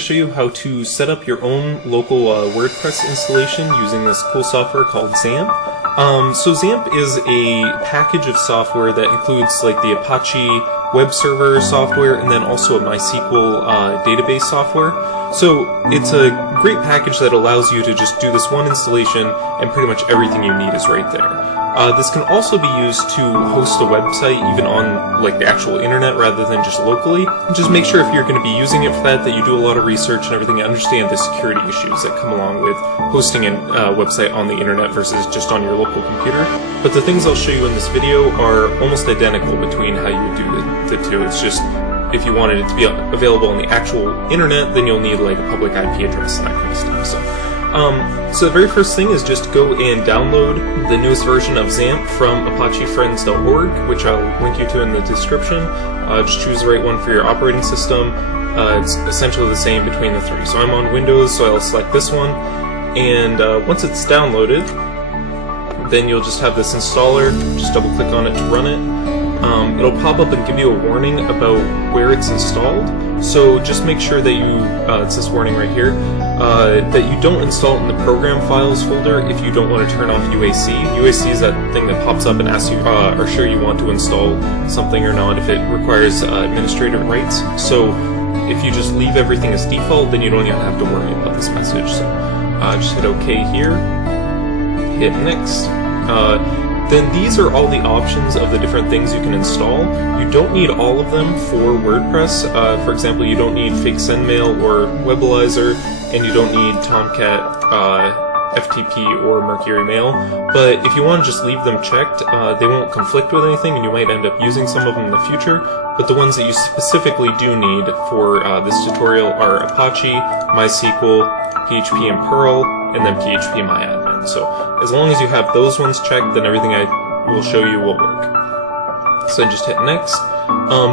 to show you how to set up your own local WordPress installation using this cool software called XAMPP. So XAMPP is a package of software that includes like the Apache web server software and then also a MySQL database software. So it's a great package that allows you to just do this one installation and pretty much everything you need is right there. This can also be used to host a website even on like the actual internet rather than just locally. And just make sure if you're going to be using it for that you do a lot of research and everything and understand the security issues that come along with hosting a website on the internet versus just on your local computer. But the things I'll show you in this video are almost identical between how you would do the two. It's just if you wanted it to be available on the actual internet, then you'll need like a public IP address and that kind of stuff. So the very first thing is just go and download the newest version of XAMPP from ApacheFriends.org, which I'll link you to in the description. Just choose the right one for your operating system. It's essentially the same between the three. So I'm on Windows, so I'll select this one. And once it's downloaded, then you'll just have this installer. Just double click on it to run it. It'll pop up and give you a warning about where it's installed. So just make sure that you, it's this warning right here, that you don't install it in the program files folder if you don't want to turn off UAC. UAC is that thing that pops up and asks you, are sure you want to install something or not if it requires administrative rights. So if you just leave everything as default, then you don't even have to worry about this message. So just hit OK here, hit Next. Then these are all the options of the different things you can install. You don't need all of them for WordPress. For example, you don't need Fake SendMail or Webalizer, and you don't need Tomcat, FTP, or Mercury Mail. But if you want to just leave them checked, they won't conflict with anything, and you might end up using some of them in the future. But the ones that you specifically do need for this tutorial are Apache, MySQL, PHP and Perl, and then PHP MyAdmin. So as long as you have those ones checked, then everything I will show you will work. So just hit Next.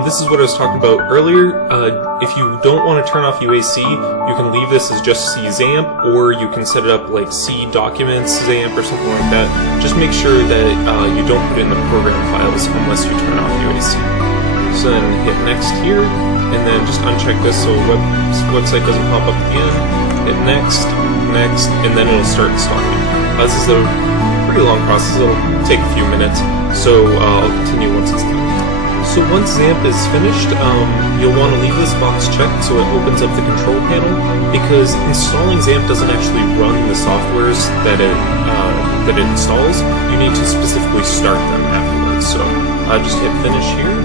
This is what I was talking about earlier. If you don't want to turn off UAC, you can leave this as just C XAMPP, or you can set it up like C Documents XAMPP or something like that. Just make sure that you don't put in the program files unless you turn off UAC. So then hit Next here, and then just uncheck this so website doesn't pop up again. Hit Next, Next, and then it'll start installing. This is a pretty long process, it'll take a few minutes, so I'll continue once it's done. So once XAMPP is finished, you'll want to leave this box checked so it opens up the control panel, because installing XAMPP doesn't actually run the softwares that it installs. You need to specifically start them afterwards. So just hit Finish here,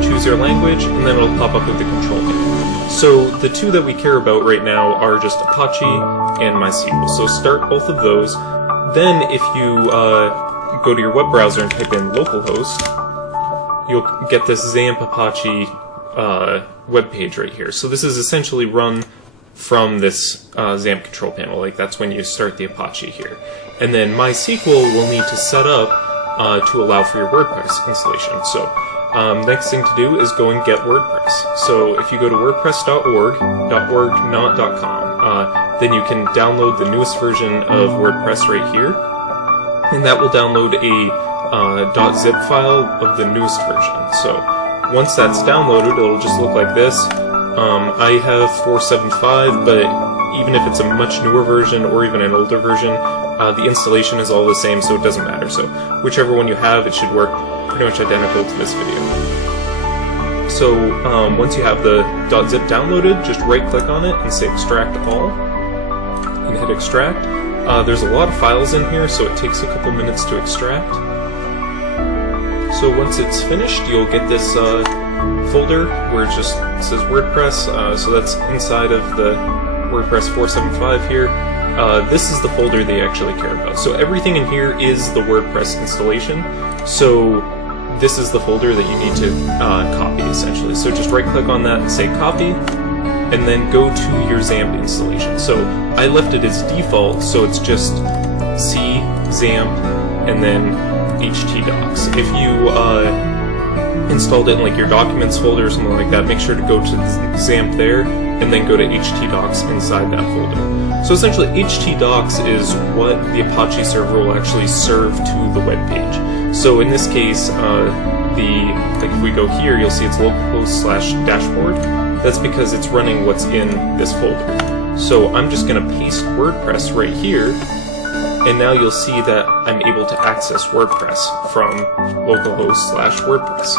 choose your language, and then it'll pop up with the control panel. So the two that we care about right now are just Apache and MySQL. So start both of those. Then if you go to your web browser and type in localhost, you'll get this XAMPP Apache web page right here. So this is essentially run from this XAMPP control panel. Like that's when you start the Apache here. And then MySQL will need to set up to allow for your WordPress installation. So next thing to do is go and get WordPress. So if you go to wordpress.org, not .com, then you can download the newest version of WordPress right here, and that will download a .zip file of the newest version. So once that's downloaded, it'll just look like this. I have 4.7.5, but even if it's a much newer version or even an older version, the installation is all the same, so it doesn't matter. So whichever one you have, it should work pretty much identical to this video. So once you have the .zip downloaded, just right-click on it and say Extract All, and hit Extract. There's a lot of files in here, so it takes a couple minutes to extract. So once it's finished, you'll get this folder where it just says WordPress, so that's inside of the WordPress 4.7.5 here. This is the folder they actually care about. So everything in here is the WordPress installation. So this is the folder that you need to copy essentially. So just right click on that and say copy, and then go to your XAMPP installation. So I left it as default, so it's just C, XAMPP, and then htdocs. If you installed it in like your documents folder or something like that, make sure to go to XAMPP there, and then go to htdocs inside that folder. So essentially htdocs is what the Apache server will actually serve to the web page. So in this case, like if we go here, you'll see it's localhost/dashboard. That's because it's running what's in this folder. So I'm just going to paste WordPress right here, and now you'll see that I'm able to access WordPress from localhost/WordPress.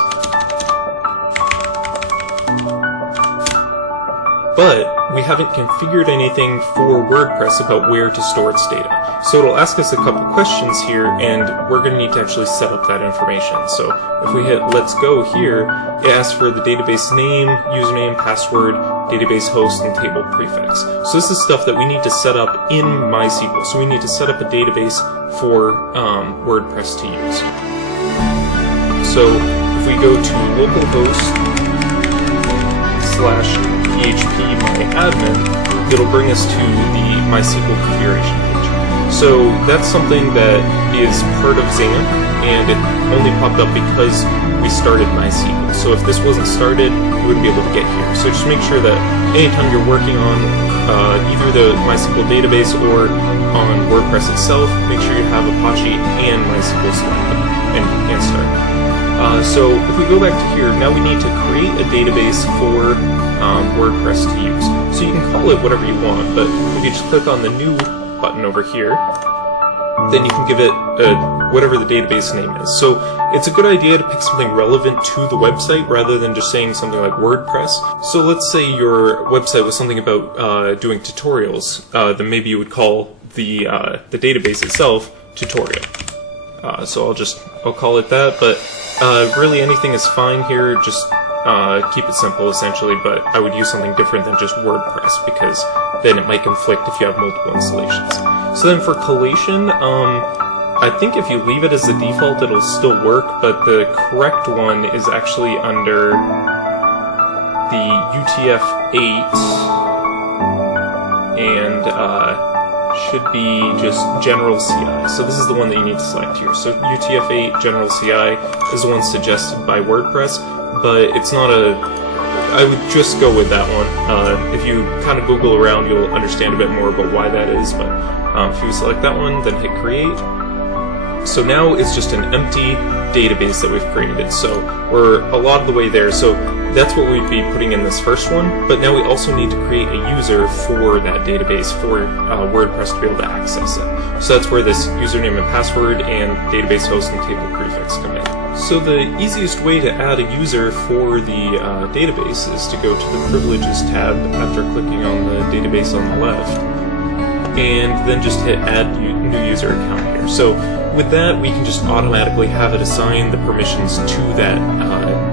But we haven't configured anything for WordPress about where to store its data. So it'll ask us a couple questions here, and we're going to need to actually set up that information. So if we hit Let's Go here, it asks for the database name, username, password, database host, and table prefix. So this is stuff that we need to set up in MySQL. So we need to set up a database for WordPress to use. So if we go to localhost/phpMyAdmin, it'll bring us to the MySQL configuration page. So that's something that is part of XAMPP, and it only popped up because we started MySQL. So if this wasn't started, we wouldn't be able to get here. So just make sure that anytime you're working on either the MySQL database or on WordPress itself, make sure you have Apache and MySQL selected and start. So if we go back to here, now we need to create a database for WordPress to use. So you can call it whatever you want, but if you just click on the new button over here, then you can give it whatever the database name is. So it's a good idea to pick something relevant to the website rather than just saying something like WordPress. So let's say your website was something about doing tutorials, then maybe you would call the database itself tutorial. So I'll call it that, but really anything is fine here, just keep it simple essentially, but I would use something different than just WordPress because then it might conflict if you have multiple installations. So then for collation, I think if you leave it as the default it'll still work, but the correct one is actually under the UTF-8 and should be just General CI. So this is the one that you need to select here. So UTF-8 General CI is the one suggested by WordPress, but it's not I would just go with that one. If you kind of Google around, you'll understand a bit more about why that is, but if you select that one, then hit create. So now it's just an empty database that we've created. So we're a lot of the way there. So that's what we'd be putting in this first one, but now we also need to create a user for that database for WordPress to be able to access it. So that's where this username and password and database host and table prefix come in. So the easiest way to add a user for the database is to go to the Privileges tab after clicking on the database on the left, and then just hit Add New User Account here. So with that, we can just automatically have it assign the permissions to that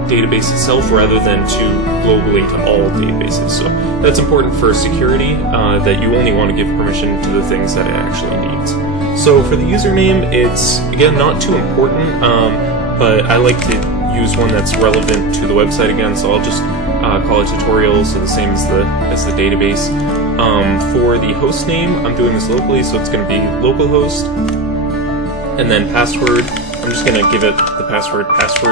database itself rather than to globally to all databases. So that's important for security, that you only want to give permission to the things that it actually needs. So for the username, it's, again, not too important, but I like to use one that's relevant to the website again, so I'll just call it tutorial, so the same as the database. For the host name, I'm doing this locally, so it's going to be localhost. And then password, I'm just going to give it the password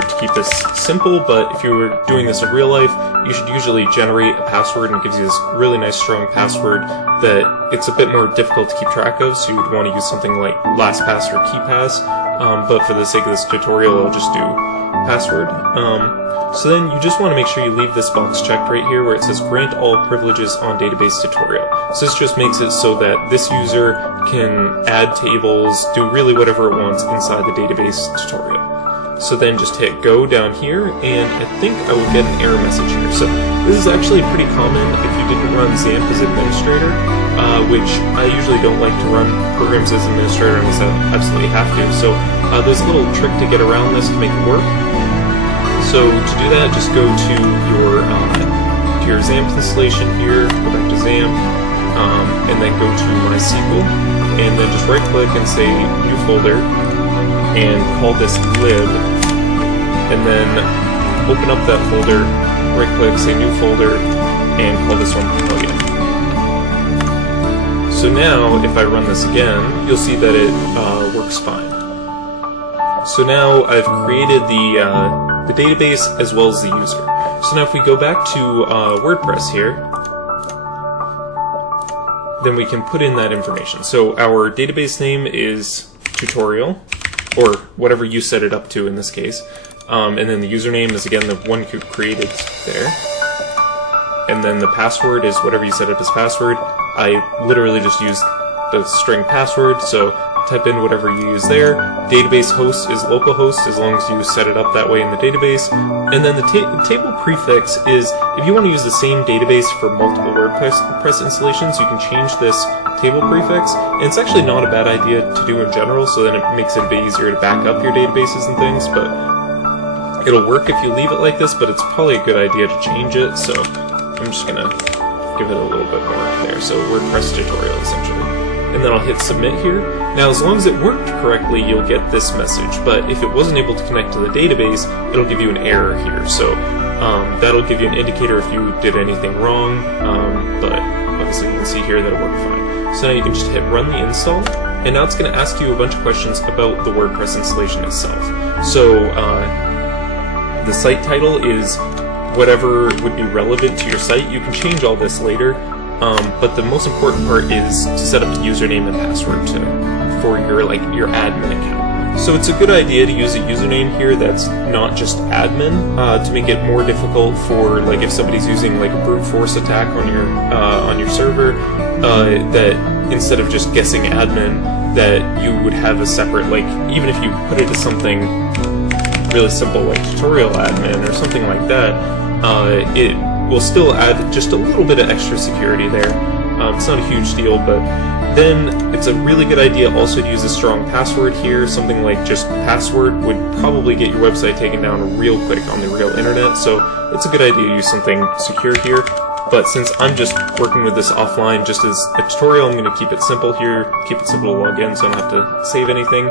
to keep this simple, but if you were doing this in real life, you should usually generate a password, and it gives you this really nice strong password that it's a bit more difficult to keep track of, so you would want to use something like LastPass or KeePass, but for the sake of this tutorial, I'll just do password. So then you just want to make sure you leave this box checked right here where it says grant all privileges on database tutorial. So this just makes it so that this user can add tables, do really whatever it wants inside the database tutorial. So then just hit go down here, and I think I will get an error message here. So this is actually pretty common if you didn't run XAMPP as administrator, which I usually don't like to run programs as administrator unless I absolutely have to. So there's a little trick to get around this to make it work. So to do that, just go to your XAMPP installation here, go back to XAMPP, and then go to MySQL, and then just right click and say new folder, and call this lib, and then open up that folder, right click, say new folder, and call this one plugin. So now if I run this again, you'll see that it works fine. So now I've created the database as well as the user. So now if we go back to WordPress here, then we can put in that information. So our database name is tutorial, or whatever you set it up to in this case, and then the username is again the one you created there, and then the password is whatever you set up as password. I literally just used the string password, so type in whatever you use there. Database host is localhost as long as you set it up that way in the database. And then the table prefix is if you want to use the same database for multiple WordPress installations, you can change this table prefix. And it's actually not a bad idea to do in general, so then it makes it a bit easier to back up your databases and things, but it'll work if you leave it like this, but it's probably a good idea to change it, so I'm just gonna give it a little bit more there. So WordPress tutorial essentially. And then I'll hit submit here. Now as long as it worked correctly, you'll get this message, but if it wasn't able to connect to the database, it'll give you an error here. So that'll give you an indicator if you did anything wrong, but obviously you can see here that it worked fine. So now you can just hit run the install, and now it's going to ask you a bunch of questions about the WordPress installation itself. So the site title is whatever would be relevant to your site. You can change all this later. But the most important part is to set up the username and password for your admin account. So it's a good idea to use a username here that's not just admin to make it more difficult for if somebody's using a brute force attack on your server, that instead of just guessing admin, that you would have a separate even if you put it as something really simple like tutorial admin or something like that, it will still add just a little bit of extra security there. It's not a huge deal, but then it's a really good idea also to use a strong password here. Something like just password would probably get your website taken down real quick on the real internet, so it's a good idea to use something secure here. But since I'm just working with this offline just as a tutorial, I'm going to keep it simple here, keep it simple to log in so I don't have to save anything.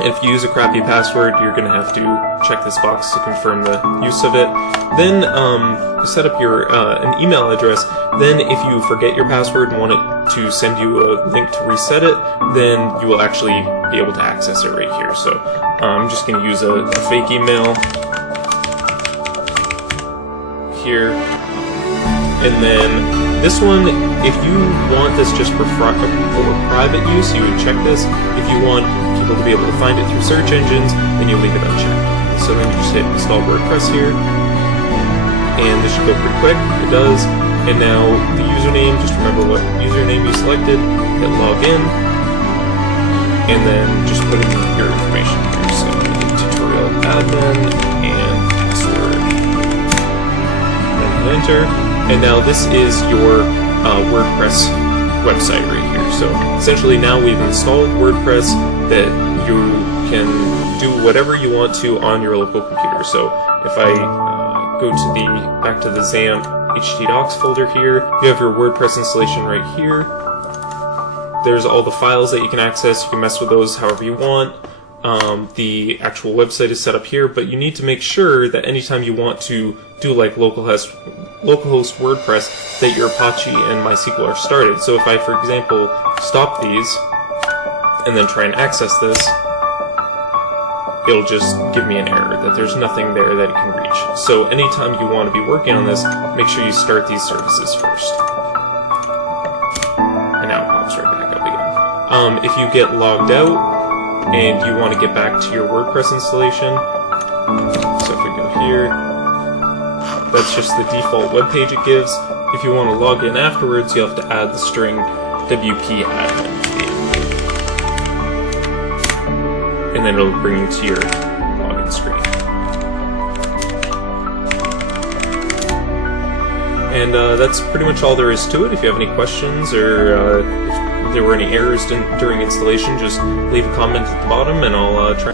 If you use a crappy password, you're going to have to check this box to confirm the use of it. Then set up your an email address. Then if you forget your password and want it to send you a link to reset it, then you will actually be able to access it right here. So I'm just going to use a fake email here. And then this one, if you want this just for private use, you would check this. If you want people to be able to find it through search engines, then you leave it unchecked. So then you just hit install WordPress here, and this should go pretty quick. It does. And now the username, just remember what username you selected, hit login, and then just put in your information here. So tutorial admin and password. Then hit enter. And now this is your WordPress website right here. So essentially now we've installed WordPress that you can do whatever you want to on your local computer. So if I go to back to the XAMPP htdocs folder here, you have your WordPress installation right here. There's all the files that you can access. You can mess with those however you want. The actual website is set up here, but you need to make sure that anytime you want to do localhost WordPress, that your Apache and MySQL are started. So if I, for example, stop these and then try and access this, it'll just give me an error that there's nothing there that it can reach. So anytime you want to be working on this, make sure you start these services first. And now it pops right back up again. If you get logged out and you want to get back to your WordPress installation, so if we go here, that's just the default web page it gives. If you want to log in afterwards, you'll have to add the string wp admin to the end. And then it'll bring you to your login screen. And that's pretty much all there is to it. If you have any questions or if there were any errors during installation, just leave a comment at the bottom and I'll try.